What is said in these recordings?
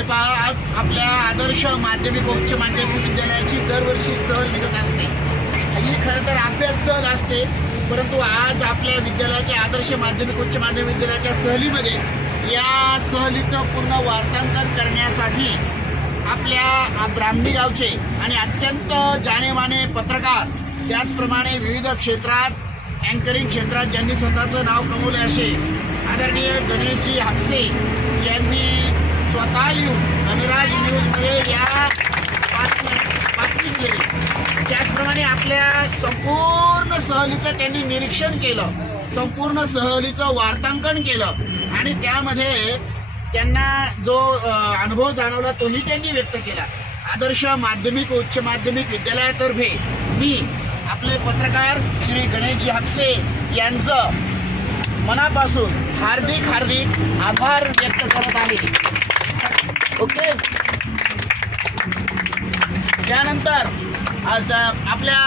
हे पहा आज आपल्या आदर्श माध्यमिक उच्च माध्यमिक विद्यालयाची दरवर्षी सहल निघत असते. ही खरं तर अभ्यास सहल असते परंतु आज आपल्या विद्यालयाच्या आदर्श माध्यमिक उच्च माध्यमिक विद्यालयाच्या सहलीमध्ये या सहलीचं पूर्ण वार्तांकन करण्यासाठी आपल्या ब्राह्मणी गावचे आणि अत्यंत जाणेमाने पत्रकार त्याचप्रमाणे विविध क्षेत्रात अँकरिंग क्षेत्रात ज्यांनी स्वतःचं नाव कमवले असे आदरणीय गणेशजी हापसे यांनी स्वतः येऊन धनराज न्यूजमध्ये या बातमी बातमी दिलेली त्याचप्रमाणे आपल्या संपूर्ण सहलीचं त्यांनी निरीक्षण केलं. संपूर्ण सहलीचं वार्तांकन केलं. आणि त्यामध्ये त्यांना जो अनुभव जाणवला तोही त्यांनी व्यक्त केला. आदर्श माध्यमिक उच्च माध्यमिक विद्यालयातर्फे मी आपले पत्रकार श्री गणेशजी हापसे यांचं मनापासून हार्दिक हार्दिक आभार व्यक्त करत आहे. ओके. त्यानंतर आज आपल्या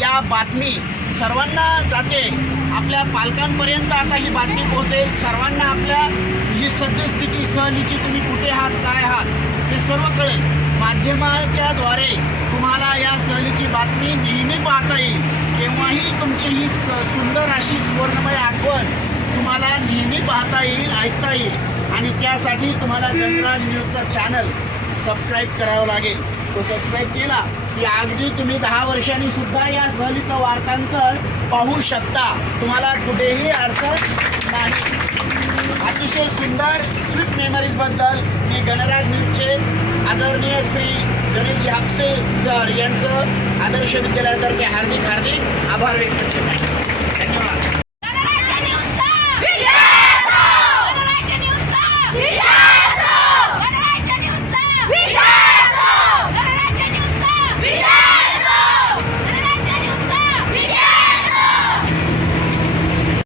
या बातमी सर्वांना जाते. आपल्या पालकांपर्यंत आता ही बातमी पोहोचेल. सर्वांना आपल्या ही सद्यस्थिती सहलीची तुम्ही कुठे आहात काय आहात हे सर्व कळेल. माध्यमाच्या द्वारे तुम्हाला या सहलीची बातमी नेहमी पाहता येईल. केव्हाही तुमची ही स सुंदर अशी सुवर्णमय आठवण तुम्हाला नेहमी पाहता येईल ऐकता येईल. आणि त्यासाठी तुम्हाला जनराज न्यूजचा चॅनल सबस्क्राईब करावं लागेल. तो सबस्क्राईब केला की अगदी तुम्ही दहा वर्षांनी सुद्धा या सहलीचं वार्तांकन पाहू शकता. तुम्हाला कुठेही अडचण नाही. अतिशय सुंदर स्वीट मेमरीजबद्दल मी गणराज न्यूजचे आदरणीय श्री गणेश हापसे सर यांचं आदर्श विद्यालयातर्फे हार्दिक हार्दिक आभार व्यक्त केले